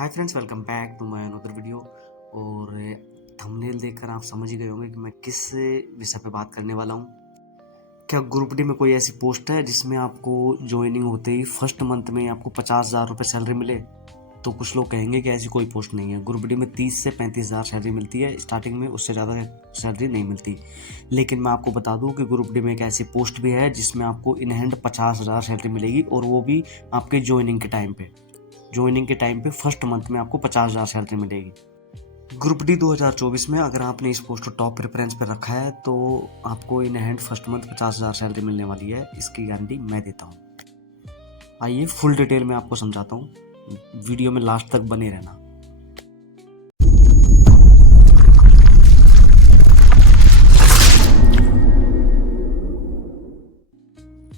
Hi friends, welcome back to my another video. और thumbnail देखकर आप समझ ही गए होंगे कि मैं किस विषय पे बात करने वाला हूँ। क्या ग्रुप डी में कोई ऐसी पोस्ट है जिसमें आपको ज्वाइनिंग होते ही फर्स्ट मंथ में आपको 50,000 रुपये सैलरी मिले? तो कुछ लोग कहेंगे कि ऐसी कोई पोस्ट नहीं है। ग्रुप डी में 30 से 35,000 सैलरी मिलती है स्टार्टिंग में, उससे ज़्यादा सैलरी नहीं मिलती। लेकिन मैं आपको बता दूं कि ग्रुप डी में एक ऐसी पोस्ट भी है जिसमें आपको इन हैंड 50,000 सैलरी मिलेगी, और वो भी आपके ज्वाइनिंग के टाइम पे फर्स्ट मंथ में आपको 50,000 सैलरी मिलेगी। ग्रुप डी 2024 में अगर आपने इस पोस्ट को टॉप प्रेफरेंस पर रखा है तो आपको in hand first month 50,000 salary मिलने वाली है, इसकी गारंटी मैं देता हूँ। आइए फुल डिटेल में आपको समझाता हूँ, वीडियो में लास्ट तक बने रहना।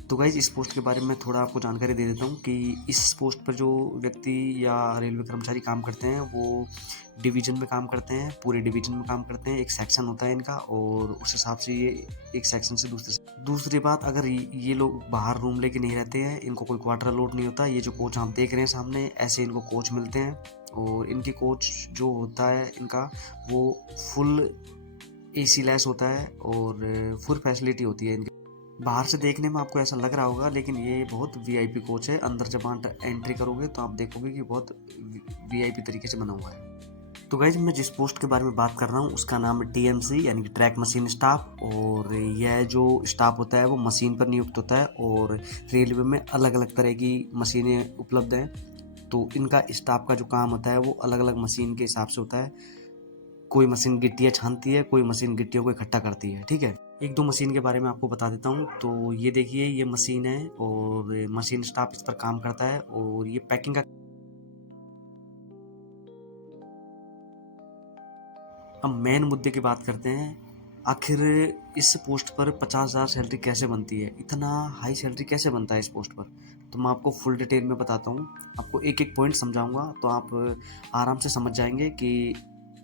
तो गाइज, इस पोस्ट के बारे में थोड़ा आपको जानकारी दे देता हूँ कि इस पोस्ट पर जो व्यक्ति या रेलवे कर्मचारी काम करते हैं वो डिवीजन में काम करते हैं, पूरे डिवीजन में काम करते हैं। एक सेक्शन होता है इनका, और उस हिसाब से ये एक सेक्शन से दूसरी बात, अगर ये लोग बाहर रूम लेके नहीं रहते हैं, इनको कोई क्वार्टर अलॉट नहीं होता। ये जो कोच आप देख रहे हैं सामने, ऐसे इनको कोच मिलते हैं, और इनकी कोच जो होता है इनका, वो फुल AC लैस होता है और फुल फैसिलिटी होती है इनकी। बाहर से देखने में आपको ऐसा लग रहा होगा, लेकिन ये बहुत VIP कोच है। अंदर जब आप एंट्री करोगे तो आप देखोगे कि बहुत VIP तरीके से बना हुआ है। तो गाइज, मैं जिस पोस्ट के बारे में बात कर रहा हूँ उसका नाम है TMC यानी कि ट्रैक मशीन स्टाफ। और यह जो स्टाफ होता है वो मशीन पर नियुक्त होता है, और रेलवे में अलग अलग तरह की मशीनें उपलब्ध हैं। तो इनका स्टाफ का जो काम होता है वो अलग अलग मशीन के हिसाब से होता है। कोई मशीन गिट्टियाँ छानती है, कोई मशीन गिट्टियों को इकट्ठा करती है। ठीक है, एक दो मशीन के बारे में आपको बता देता हूँ। तो ये देखिए, ये मशीन है और मशीन स्टाफ इस पर काम करता है, और ये पैकिंग का। अब मेन मुद्दे की बात करते हैं, आखिर इस पोस्ट पर 50,000 सैलरी कैसे बनती है? इतना हाई सैलरी कैसे बनता है इस पोस्ट पर? तो मैं आपको फुल डिटेल में बताता हूँ, आपको एक एक पॉइंट समझाऊंगा, तो आप आराम से समझ जाएंगे कि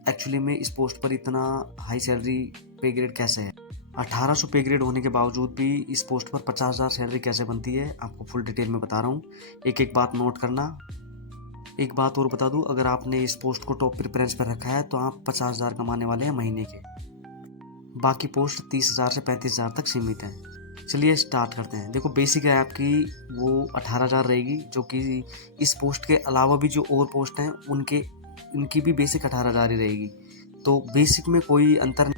एक्चुअली में इस पोस्ट पर इतना हाई सैलरी पे ग्रेड कैसे है। 1800 पे ग्रेड होने के बावजूद भी इस पोस्ट पर 50,000 सैलरी कैसे बनती है, आपको फुल डिटेल में बता रहा हूँ। एक एक बात नोट करना। एक बात और बता दूं, अगर आपने इस पोस्ट को टॉप प्रेफरेंस पर रखा है तो आप 50,000 कमाने वाले हैं महीने के। बाकी पोस्ट 30,000 से 35,000 तक सीमित हैं। चलिए स्टार्ट करते हैं। देखो, बेसिक है आपकी वो 18,000 रहेगी, जो कि इस पोस्ट के अलावा भी जो और पोस्ट हैं उनकी भी बेसिक 18,000 ही रहेगी। तो बेसिक में कोई अंतर।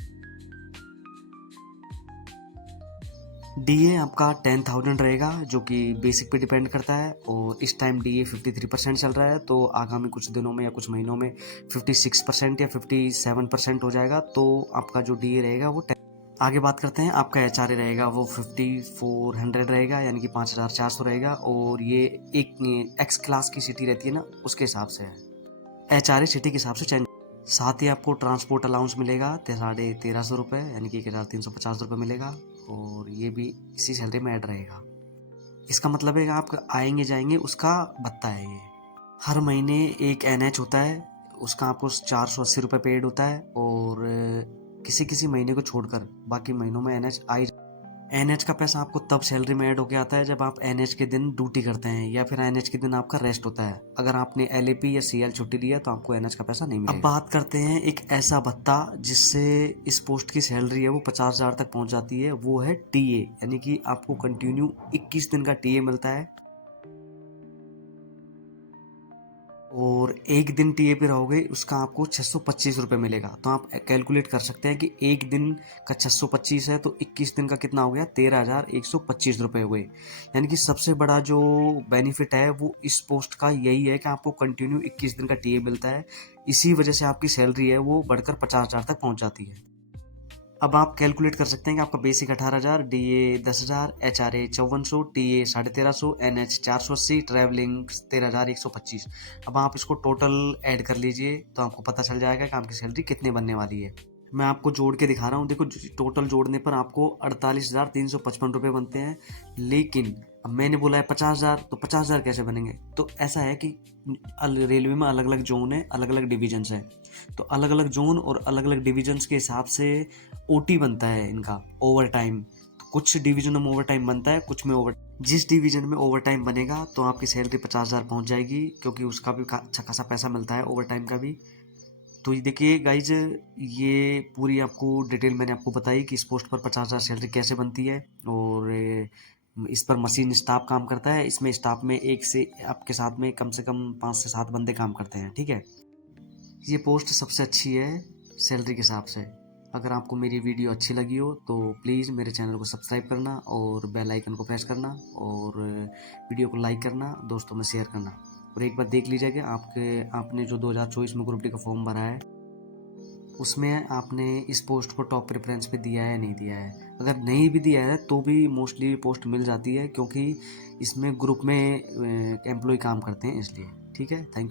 DA आपका 10,000 रहेगा, जो कि बेसिक पे डिपेंड करता है, और इस टाइम DA 53% चल रहा है। तो आगामी कुछ दिनों में या कुछ महीनों में 56% या 57% हो जाएगा। तो आपका जो DA रहेगा वो 10। आगे बात करते हैं, आपका HRA रहेगा वो 5400 रहेगा, यानी कि 5,400 रहेगा। और ये एक एक्स क्लास की सिटी रहती है ना, उसके हिसाब से है। HRA सिटी के हिसाब से चेंज। साथ ही आपको ट्रांसपोर्ट अलाउंस मिलेगा 1350 रुपये, यानी कि 1,350 रुपये मिलेगा, और ये भी इसी सैलरी में ऐड रहेगा। इसका मतलब है कि आप आएंगे जाएंगे उसका भत्ता है ये। हर महीने एक NH होता है, उसका आपको 480 रुपये पेड होता है, और किसी किसी महीने को छोड़कर बाकी महीनों में NH का पैसा आपको तब सैलरी में ऐड होके आता है जब आप NH के दिन ड्यूटी करते हैं, या फिर NH के दिन आपका रेस्ट होता है। अगर आपने LAP या CL छुट्टी लिया तो आपको NH का पैसा नहीं मिलेगा। अब बात करते हैं एक ऐसा भत्ता जिससे इस पोस्ट की सैलरी है वो 50,000 तक पहुंच जाती है, वो है TA, यानी कि आपको कंटिन्यू 21 दिन का TA मिलता है, और एक दिन TA पे रहोगे उसका आपको 625 रुपये मिलेगा। तो आप कैलकुलेट कर सकते हैं कि एक दिन का 625 है तो 21 दिन का कितना हो गया, 13,125 रुपये हो गए। यानी कि सबसे बड़ा जो बेनिफिट है वो इस पोस्ट का यही है कि आपको कंटिन्यू 21 दिन का TA मिलता है। इसी वजह से आपकी सैलरी है वो बढ़कर 50,000 तक पहुँच जाती है। अब आप कैलकुलेट कर सकते हैं कि आपका basic 18,000, DA 10,000, HRA 5400, TA 1350, NH 480, travelling 13,125। अब आप इसको टोटल ऐड कर लीजिए तो आपको पता चल जाएगा कि आपकी सैलरी कितने बनने वाली है। मैं आपको जोड़ के दिखा रहा हूँ। देखो, टोटल जोड़ने पर आपको 48,355 रुपये बनते हैं। लेकिन अब मैंने बोला है 50,000, तो 50,000 कैसे बनेंगे? तो ऐसा है कि रेलवे में अलग अलग जोन है, अलग अलग डिविजन्स है। तो अलग अलग जोन और अलग अलग डिविजन्स के हिसाब से OT बनता है इनका, ओवर टाइम। कुछ डिवीजनों में ओवर टाइम बनता है, कुछ में ओवर, जिस डिवीजन में ओवर टाइम बनेगा तो आपकी सैलरी 50,000 पहुंच जाएगी, क्योंकि उसका भी अच्छा खासा पैसा मिलता है ओवर टाइम का भी। तो ये देखिए गाइज, ये पूरी आपको डिटेल मैंने आपको बताई कि इस पोस्ट पर 50,000 सैलरी कैसे बनती है। और इस पर मशीन स्टाफ काम करता है। इसमें स्टाफ में एक से आपके साथ में कम से कम 5 से 7 बंदे काम करते हैं, ठीक है। ये पोस्ट सबसे अच्छी है सैलरी के हिसाब से। अगर आपको मेरी वीडियो अच्छी लगी हो तो प्लीज़ मेरे चैनल को सब्सक्राइब करना और बेल आइकन को प्रेस करना और वीडियो को लाइक करना, दोस्तों में शेयर करना। और एक बार देख लीजिएगा आपने जो 2024 में ग्रुप डी का फॉर्म भरा है उसमें आपने इस पोस्ट को टॉप प्रेफरेंस पे दिया है या नहीं दिया है। अगर नहीं भी दिया है तो भी मोस्टली पोस्ट मिल जाती है, क्योंकि इसमें ग्रुप में एम्प्लॉय काम करते हैं इसलिए। ठीक है, थैंक यू।